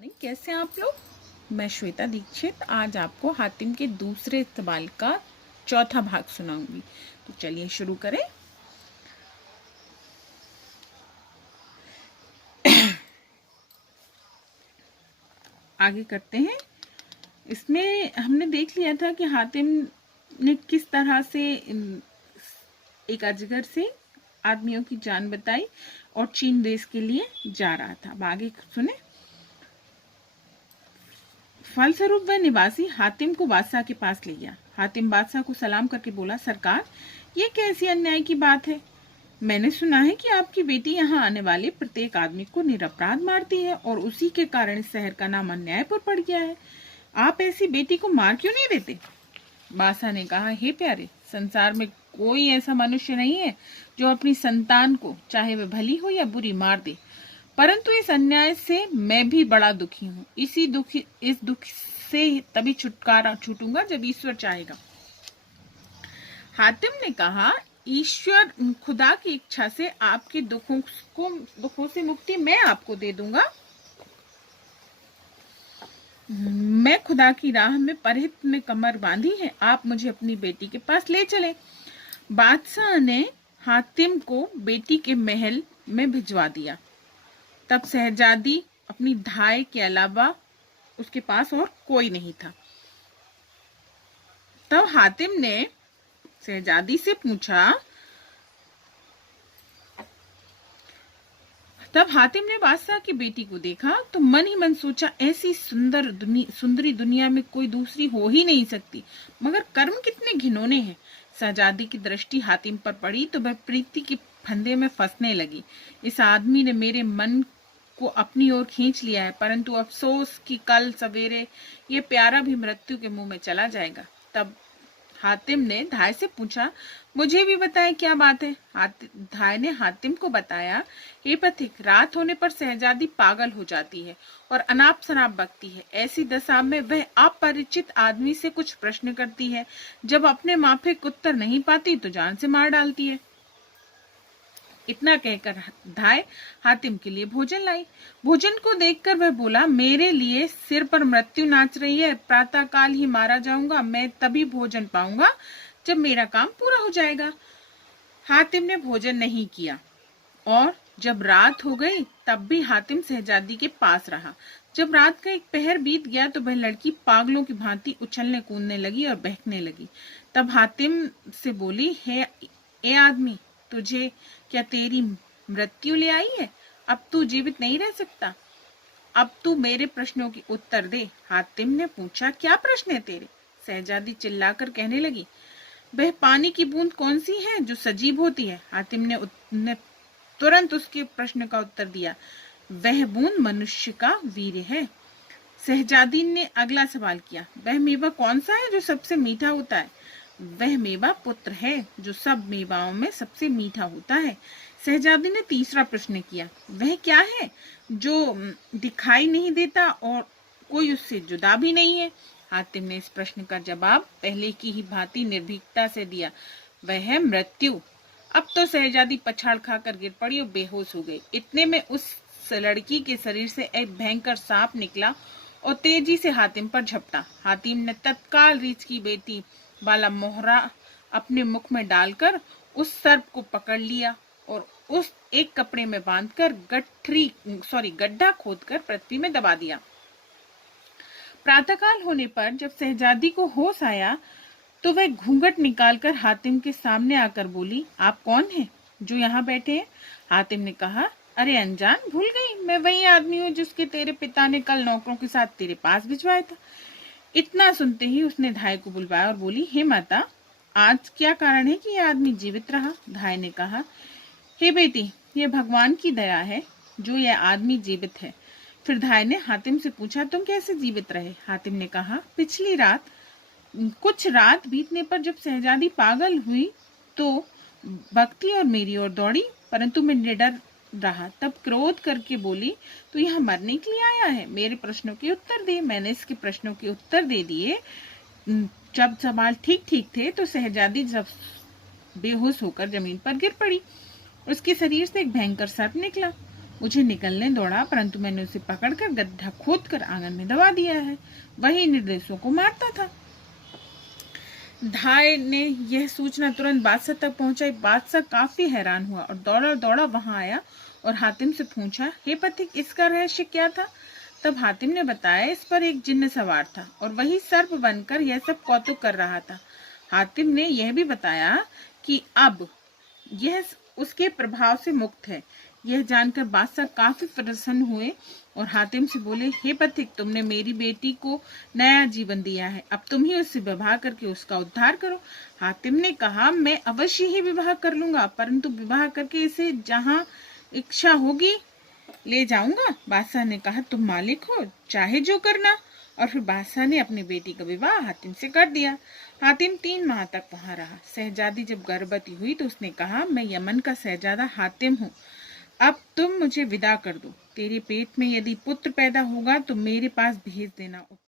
Morning, कैसे हैं आप लोग। मैं श्वेता दीक्षित आज आपको हातिम के दूसरे सवाल का चौथा भाग सुनाऊंगी। तो चलिए शुरू करें। आगे करते हैं। इसमें हमने देख लिया था कि हातिम ने किस तरह से एक अजगर से आदमियों की जान बताई और चीन देश के लिए जा रहा था। अब आगे सुने। फलस्वरूप वह निवासी हातिम को बादशाह के पास ले गया। हातिम बादशाह को सलाम करके बोला, सरकार, ये कैसी अन्याय की बात है। मैंने सुना है कि आपकी बेटी यहाँ आने वाले प्रत्येक आदमी को निरपराध मारती है और उसी के कारण इस शहर का नाम अन्याय पर पड़ गया है। आप ऐसी बेटी को मार क्यों नहीं देते। बादशाह ने कहा, हे प्यारे, संसार में कोई ऐसा मनुष्य नहीं है जो अपनी संतान को, चाहे वह भली हो या बुरी, मार दे। परंतु इस अन्याय से मैं भी बड़ा दुखी हूँ। इस दुख से तभी छुटकारा छूटूंगा जब ईश्वर चाहेगा। हातिम ने कहा, ईश्वर खुदा की इच्छा से आपके दुखों से मुक्ति मैं आपको दे दूंगा। मैं खुदा की राह में परहित में कमर बांधी है। आप मुझे अपनी बेटी के पास ले चले। बादशाह ने हातिम को बेटी के महल में भिजवा दिया। तब शहजादी अपनी धाय के अलावा उसके पास और कोई नहीं था। तब हातिम ने शहजादी से पूछा, तब हातिम ने बादशाह की बेटी को देखा तो मन ही मन सोचा, ऐसी सुंदरी दुनिया में कोई दूसरी हो ही नहीं सकती, मगर कर्म कितने घिनौने हैं। शहजादी की दृष्टि हातिम पर पड़ी तो वह प्रीति के फंदे में फंसने लगी। इस आदमी ने मेरे मन को अपनी ओर खींच लिया है, परंतु अफसोस कि कल सवेरे ये प्यारा भी मृत्यु के मुंह में चला जाएगा। तब हातिम ने धाय से पूछा, मुझे भी बताएं क्या बात है। धाय ने हातिम को बताया, हे पथिक, रात होने पर शहजादी पागल हो जाती है और अनाप शनाप बकती है। ऐसी दशा में वह अपरिचित आदमी से कुछ प्रश्न करती है। जब अपने माफिक उत्तर नहीं पाती तो जान से मार डालती है। इतना कहकर धाय हातिम के लिए भोजन लाई। भोजन को देखकर वह बोला, मेरे लिए सिर पर मृत्यु नाच रही है। प्रातः काल ही मारा जाऊंगा। मैं तभी भोजन पाऊंगा जब मेरा काम पूरा हो जाएगा। हातिम ने भोजन नहीं किया और जब रात हो गई तब भी हातिम शहजादी के पास रहा। जब रात का एक पहर बीत गया तो वह लड़की पागलों की भांति उछलने कूदने लगी और बहकने लगी। तब हातिम से बोली, हे ए आदमी, तुझे क्या तेरी मृत्यु ले आई है। अब तू जीवित नहीं रह सकता। अब तू मेरे प्रश्नों की उत्तर दे। हातिम ने पूछा, क्या प्रश्न है तेरे। शहजादी चिल्लाकर कहने लगी, वह पानी की बूंद कौन सी है जो सजीव होती है। हातिम ने तुरंत उसके प्रश्न का उत्तर दिया, वह बूंद मनुष्य का वीर है। शहजादी ने अगला सवाल किया, वह मेवा कौन सा है जो सबसे मीठा होता है। वह मेवा पुत्र है जो सब मेवाओं में सबसे मीठा होता है। शहजादी ने तीसरा प्रश्न किया, वह क्या है जो दिखाई नहीं देता और कोई उससे जुदा भी नहीं है। हातिम ने इस प्रश्न का जवाब पहले की ही भांति निर्भीकता से दिया, वह है मृत्यु। अब तो शहजादी पछाड़ खाकर गिर पड़ी और बेहोश हो गई। इतने में उस लड़की के शरीर से एक भयंकर सांप निकला और तेजी से हातिम पर झपटा। हातिम ने तत्काल रीछ की बेटी वाला मोहरा अपने मुख में डालकर उस सर्प को पकड़ लिया और उस एक कपड़े में बांधकर गड्ढा खोदकर पृथ्वी में दबा दिया। प्रातःकाल होने पर जब शहजादी को होश आया तो वह घूंघट निकालकर हातिम के सामने आकर बोली, आप कौन हैं जो यहाँ बैठे हैं। हातिम ने कहा, अरे अनजान, भूल गई, मैं वही आदमी हूँ जिसके तेरे पिता ने कल नौकरों के साथ तेरे पास भिजवाया था। इतना सुनते ही उसने धाय को बुलवाया और बोली, हे माता, आज क्या कारण है कि यह आदमी जीवित रहा। धाय ने कहा, हे बेटी, ये भगवान की दया है जो यह आदमी जीवित है। फिर धाय ने हातिम से पूछा, तुम कैसे जीवित रहे। हातिम ने कहा, पिछली रात कुछ रात बीतने पर जब शहजादी पागल हुई तो भक्ति और मेरी ओर दौड़ी, परंतु मैं निडर रहा। तब क्रोध करके बोली, तू यहाँ मरने के लिए आया है, मेरे प्रश्नों के उत्तर दे। मैंने इसके प्रश्नों के उत्तर दे दिए। जब सवाल ठीक ठीक थे तो शहजादी जब बेहोश होकर जमीन पर गिर पड़ी। उसके शरीर से एक भयंकर सर्प निकला मुझे निकलने दौड़ा, परंतु मैंने उसे पकड़कर गड्ढा खोदकर आंगन में दबा दिया है। वही निर्देशों को मारता था। धाय ने यह सूचना तुरंत बादशाह तक पहुंचाई। बादशाह काफी हैरान हुआ और दौड़ा दौड़ा वहां आया और हातिम से पूछा, हे पथिक, इसका रहस्य क्या था? तब हातिम ने बताया, इस पर एक जिन्न सवार था और वही सर्प बनकर यह सब कौतुक कर रहा था। हातिम ने यह भी बताया कि अब यह उसके प्रभाव से मुक्त है। यह जानकर बादशाह काफी प्रसन्न हुए और हातिम से बोले, हे पथिक, तुमने मेरी बेटी को नया जीवन दिया है, अब तुम ही उससे विवाह करके उसका उद्धार करो। हातिम ने कहा, मैं अवश्य ही विवाह कर लूंगा, परंतु विवाह करके इसे जहां इच्छा होगी ले जाऊंगा। बादशाह ने कहा, तुम मालिक हो, चाहे जो करना। और फिर बादशाह ने अपनी बेटी का विवाह हातिम से कर दिया। हातिम 3 माह तक वहां रहा। शहजादी जब गर्भवती हुई तो उसने कहा, मैं यमन का शहजादा हातिम हूँ, अब तुम मुझे विदा कर दो। तेरे पेट में यदि पुत्र पैदा होगा तो मेरे पास भेज देना।